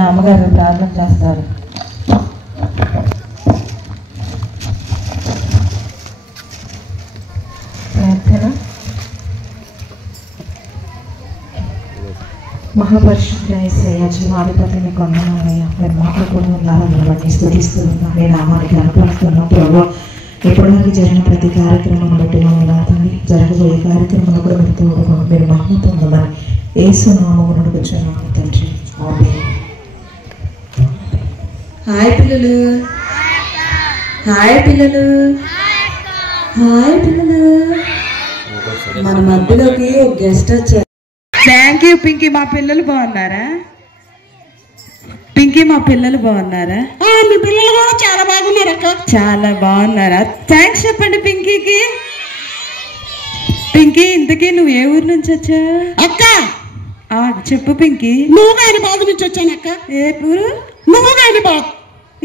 అమ్మగారు ప్రార్థన చేస్తారు. మహాపరిశుద్ధ యేసయ్య, జీవాధిపతిని కొందనాలయ్యా, మీరు మాతో కూడా ఉన్నారని బట్టి స్తుతిస్తున్నాం. మీ నామానికి కనపడుతున్నాం ప్రభు. ఎప్పటివరకు జరిగిన ప్రతి కార్యక్రమం బట్టి మమ్మల్ని జరగబోయే కార్యక్రమంలో కూడా మీరు తోడుకోండి. మీరు మహిమ పొందమని యేసు నామమున అడుగుచున్నాము తండ్రి. ఆమేన్. హాయ్ పిల్లలు, హాయ్ పిల్లలు, హాయ్ పిల్లలు. మన మధ్యలోకి ఒక గెస్ట్ వచ్చారు. Thank you Pinky. మా పిల్లలు బాగున్నారా? పింకీ, మా పిల్లలు బాగున్నారా? మీ పిల్లలు కూడా చాలా బాగున్నారు అక్క. చాలా బాగున్నారా? థ్యాంక్స్ చెప్పండి పింకీకి. పింకీ, ఇంతకీ నువ్వు ఏ ఊరు నుంచి వచ్చావు అక్క? చెప్పు పింకీ. నువ్వు గాని బాధ నుంచి వచ్చాను అక్క. ఏ ఊరు? నువ్వు గాని బాధ.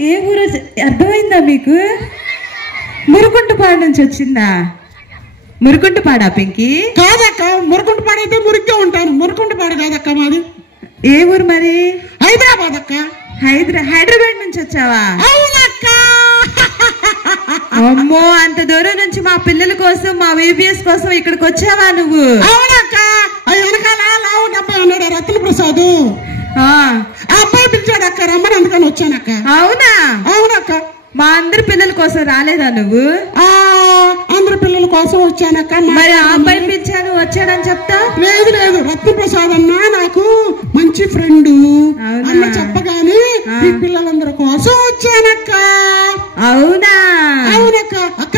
ఏ ఊరు అర్థమైందా మీకు? మురుకుంటపాడు నుంచి వచ్చిందా? మురుకుంటపాడా పింకీ? కాదక్క, మురుకుంటపాడు అయితే మురిగ్గా ఉంటాను. మురుకుంటపాడు కాదక్క మాది. ఏ ఊరు మరి? హైదరాబాద్ అక్క. హైదరాబాద్ నుంచి వచ్చావా? అవునక్క. అమ్మో, అంత దూరం నుంచి మా పిల్లల కోసం, మా VBS కోసం ఇక్కడికి వచ్చావా నువ్వు? అవునక్క. వెనకాల లావు డబ్బాయి ఉన్నాడు రత్న ప్రసాద్, ఆ అబ్బాయి పిలిచాడు అక్క, రమ్మని అందుకని వచ్చానక్క. అవునా? అవునక్క. మా అందరి పిల్లల కోసం రాలేదా నువ్వు? అందరి పిల్లల కోసం వచ్చానక్క. మరి ఆ అబ్బాయి పిలిచాను వచ్చాడని చెప్తా? లేదు లేదు, రత్న ప్రసాద్ అన్న నాకు మంచి ఫ్రెండ్ అన్న చెప్పగానే ఈ పిల్లలందరి కోసం వచ్చానక్క. అవునా? అవునక్క. అక్క,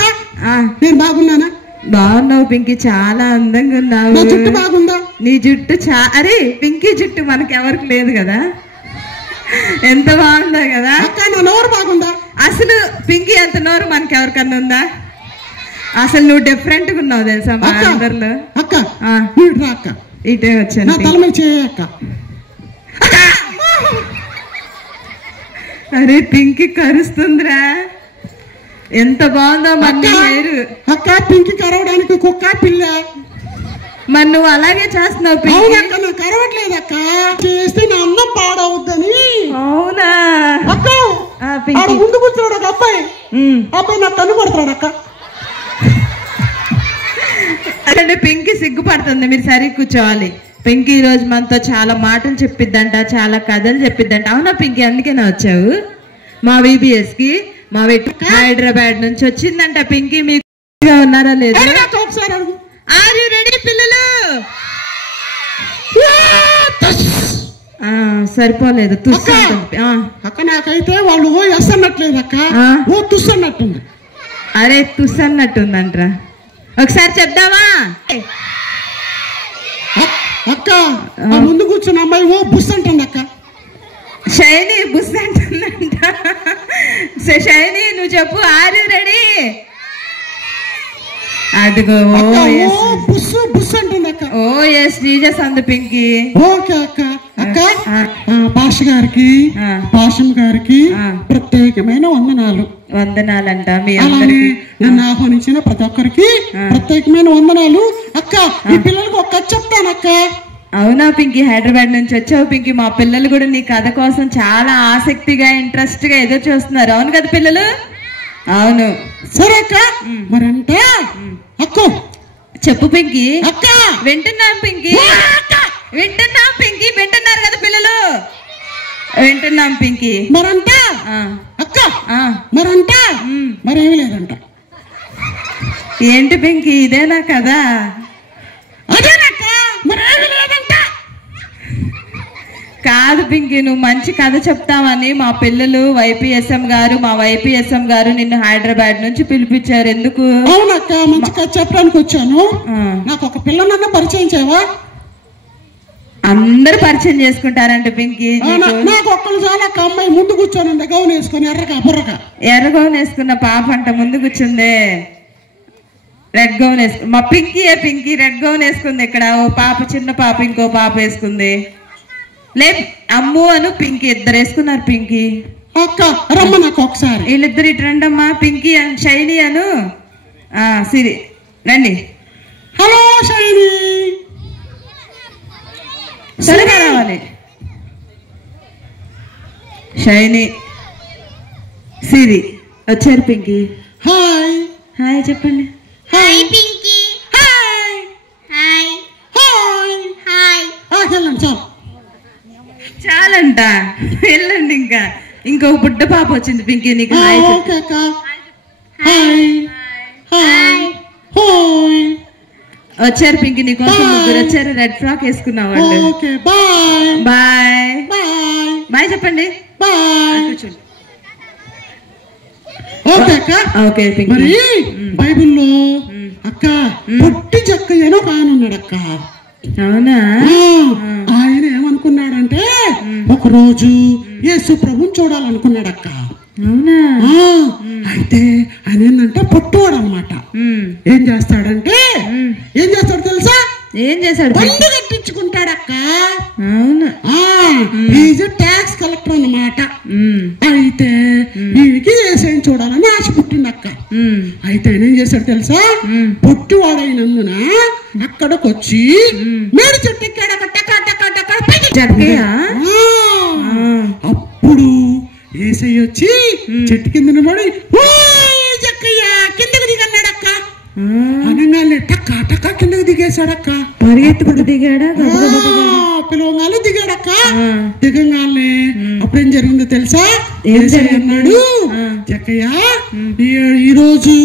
నేను బాగున్నానా? బాగున్నావు పింకీ, చాలా అందంగా ఉన్నావు. నా జుట్టు బాగుందా? నీ జుట్టు అరే పింకీ జుట్టు మనకి ఎవరికి లేదు కదా, ఎంత బాగుందా కదా. అక్క, నా నోరు బాగుందా? అసలు పింకీ అంత నోరు మనకి ఎవరికన్నా ఉందా? అసలు నువ్వు డిఫరెంట్ గా ఉన్నావు తెలుసా మా అందరిలో. అక్క, అక్క ఇటే వచ్చాను. నా తల మీద చేయ అక్క. అరే పింకీ కరుస్తుందిరా, ఎంత బాగుందో మన పేరు. అక్క, పింకీ కరవడానికి కుక్క పిల్ల. మరి నువ్వు అలాగే చేస్తున్నావు పింకీ. అవునక్క, నాకు కరవట్లేదు అక్క. చేస్తే నా అన్నం పాడవుద్దని. అవునా? అక్క, ముందు కూర్చున్నాడు ఒక అబ్బాయి. అబ్బాయి నాకు కన్ను కొడుతున్నాడు అక్క. అంటే పింకీ సిగ్గుపడుతుంది, మీరు సరిగ్గా కూర్చోవాలి. పింకీ ఈ రోజు మనతో చాలా మాటలు చెప్పిద్దంట, చాలా కథలు చెప్పిద్దంట. అవునా పింకీ? అందుకేనా వచ్చావు మా VBS కి? మా హైదరాబాద్ నుంచి వచ్చిందంట పింకీ. మీకు ఉన్నారా లేదా? ఒకసారి అడుగు. ఆర్ యు రెడీ పిల్లలు? సరిపోలేదు, తుస్సు అక్క. నాకైతే వాళ్ళు ఓ ఎస్ అన్నట్లేదు అక్క, ఓ తుస్సు అన్నట్టుంది. అరే తుస్సు అన్నట్టుందంట్రా, ఒకసారి చెప్దామా? అక్క, ముందు కూర్చున్న అమ్మాయి ఓ బుస్ అంటుంది అక్క. షైనీ బుస్ అంటుందంట. షైనీ నువ్వు చెప్పు, ఆర్ యు రెడీ? అదిగో బుస్సు బుస్ అంటుంది అక్క. ఓ ఎస్ జీజస్ అంది పింకీ. ఓకే అక్క. అక్క, భాష గారికి, భాషం గారికి ప్రత్యేకమైన వందనాలు. వందనాలంట మీ అందరికి. నన్ను ఆహ్వానించిన ప్రతి ఒక్కరికి ప్రత్యేకమైన వందనాలు. అక్క, ఈ పిల్లలకు ఒక కథ చెప్తాను అక్క. అవునా పింకీ? హైదరాబాద్ నుంచి వచ్చావు పింకీ. మా పిల్లలు కూడా నీ కథ కోసం చాలా ఆసక్తిగా, ఇంట్రెస్ట్ గా ఎదురు చూస్తున్నారు. అవును కదా పిల్లలు? అవును. సరే అక్క, మరంటే అక్క చెప్పు పింకీ. అక్క, వింటున్నాం పింకీ, వింటున్నాం పింకీ. వింటున్నారు కదా పిల్లలు? వింటున్నాం పింకీ. మరంట అక్క, మరంట మరేమి లేదంట. ఏంటి పింకీ, ఇదేనా కదా? అదేనక్క, మరేమి లేదంట. కాదు పింకీ, నువ్వు మంచి కథ చెప్తావని మా పిల్లలు YPSM గారు నిన్ను హైదరాబాద్ నుంచి పిలిపించారు. ఎందుకు? అవునక్క, మంచి కథ చెప్పడానికి వచ్చాను. నాకు ఒక పిల్లనన్నా పరిచయం చేయవా? అందరు పరిచయం చేసుకుంటారంట పింకీ. నాకు ఒక్కరు చాలా అమ్మాయి ముందు కూర్చొని గౌన్ వేసుకొని ఎర్రగా బుర్రగా. ఎర్ర గౌన్ వేసుకున్న పాప అంట ముందు కూర్చుందే. రెడ్ గౌన్ వేసుకుంది మా పింకీ. రెడ్ గౌన్ వేసుకుంది. ఇక్కడ ఓ పాప, చిన్న పాప, ఇంకో పాప వేసుకుంది. అమ్ము అను పింకీ ఇద్దరు వేసుకున్నారు పింకీ. అక్క, రమ్మ నాకు ఒకసారి. వీళ్ళిద్దరు ఇటు రండమ్మా. పింకీ షైనీ అను సిరి రండి. Hello shiny. త్వరగా రావాలి. షైని, సిరి వచ్చారు. పింకీ హాయ్ హాయ్ చెప్పండి. Hi Pinky. Hi hi hi hi. వెళ్ళండి చాలు. చాలంట, వెళ్ళండి. ఇంకొక బుడ్డ పాప వచ్చింది పింకీ, నీకు హాయ్ చెప్పు. ఓకే అక్క. Hi hi hi. వచ్చారు పింకీ, నీకోసం ముగ్గురు వచ్చారు. రెడ్ ఫ్రాక్ వేసుకున్నావు వాళ్ళు. Okay bye bye bye bye చెప్పండి. బాయ్. కూర్చోండి. ఓకే అక్క. Okay Pinky. మరి బైబిల్లో అక్క పొట్టి జక్కయ్య అని ఒక ఆయన ఉన్నాడు అక్క. అవునా? ఆయన ఏమనుకున్నాడంటే ఒక రోజు యేసు ప్రభుని చూడాలనుకున్నాడు అక్క. అవునా? అయితే ఆయన ఏంటంటే పొట్టువాడు అనమాట. ఏం చేస్తాడు తెలుసా? ఏం చేశాడు? బండి కట్టించుకుంటాడక్క. అవును. ఈజ్ ట్యాక్స్ కలెక్టర్ అన్నమాట. అయితే ఈయనకి ఏసైని చూడాలని ఆశ పుట్టిందక్క. అయితే ఏం చేశాడు తెలుసా? పొట్టివాడైనందున అక్కడికి వచ్చి మేడి చెట్టు ఎక్కాడు. అప్పుడు ఏసై వచ్చి చెట్టు కింద పడి జక్కయ్య కిందకు దిగన్నాడక్క. అనగానే టక్క టక్క కిందకు దిగేశాడక్క. పరిగెత్తుకుంటూ దిగాడా? పిలవగానే దిగాడక్క. దిగంగానే అప్పుడేం జరిగిందో తెలుసా? అన్నాడు, జక్కయ్య ఈ రోజు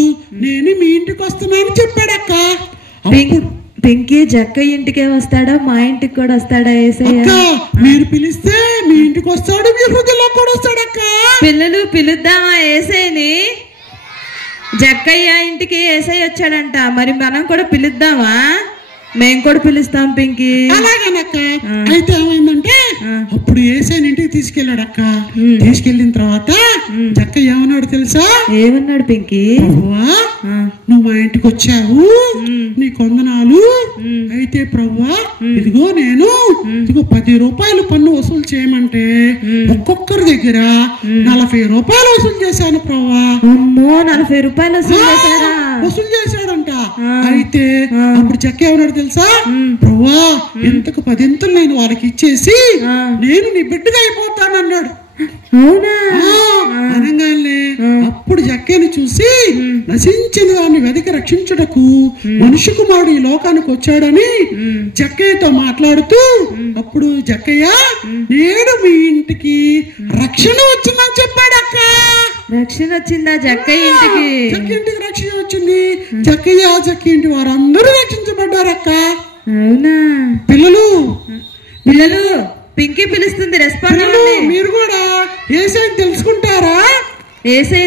నేను మీ ఇంటికి వస్తున్నాను చెప్పాడక్క. పింకీ జక్కయ్య ఇంటికే వస్తాడా, మా ఇంటికి కూడా వస్తాడా ఏసయ్య? మీరు పిలిస్తే మీ ఇంటికి వస్తాడు, మీ హృదయంలో కూడా వస్తాడక్క. పిల్లలు పిలుద్దామా ఏసైని? జక్కయ్య ఇంటికి ఏసై వచ్చాడంట, మరి మనం కూడా పిలుద్దామా? మేము కూడా పిలుస్తాం పింకీ. అలాగేనక్క. అయితే ఏమైందంటే అప్పుడు ఏసైని ఇంటికి తీసుకెళ్ళాడక్క. తీసుకెళ్ళిన తర్వాత జక్కయ్య ఏమన్నాడు తెలుసా? ఏమన్నాడు పింకీ? ప్రభువా, నువ్వు మా ఇంటికి వచ్చావు, నీ కొందనాలు. అయితే ప్రభువా, ఇదిగో నేను 10 రూపాయలు పన్ను వసూలు చేయమంటే ఒక్కొక్కరి దగ్గర 40 రూపాయలు వసూలు చేశాను ప్రభువా. అమ్మో, 40 రూపాయలు వసూలు చేశాడంట. అయితే అప్పుడు జక్క ఏమన్నాడు తెలుసా? ప్రభువా, ఎంతకు 10 నేను వాళ్ళకి ఇచ్చేసి నేను నీ బిడ్డగా అయిపోతాను అన్నాడు. అవునా? అనగానే అప్పుడు జక్కయ్యని చూసి నశించిన దాన్ని వెతికి రక్షించుటకు మనుష్య కుమారుడు ఈ లోకానికి వచ్చాడని జక్కయ్యతో మాట్లాడుతూ, అప్పుడు జక్కయ్య నేడు మీ ఇంటికి రక్షణ వచ్చిందని చెప్పాడక్క. రక్షణ వచ్చిందా జక్కయ్య ఇంటికి? జక్కయ్య ఇంటికి రక్షణ వచ్చింది. జక్కయ్య ఇంటి వారందరూ రక్షించబడ్డారక్క. అవునా? పిల్లలు పింకీ పిలుస్తుంది, రెస్పాండ్. మీరు కూడా ఏసైని తెలుసుకుంటారా? ఏసై.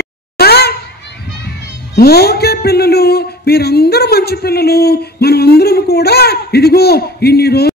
ఓకే పిల్లలు, మీరందరూ మంచి పిల్లలు. మనం అందరం కూడా ఇదిగో ఇన్ని రోజులు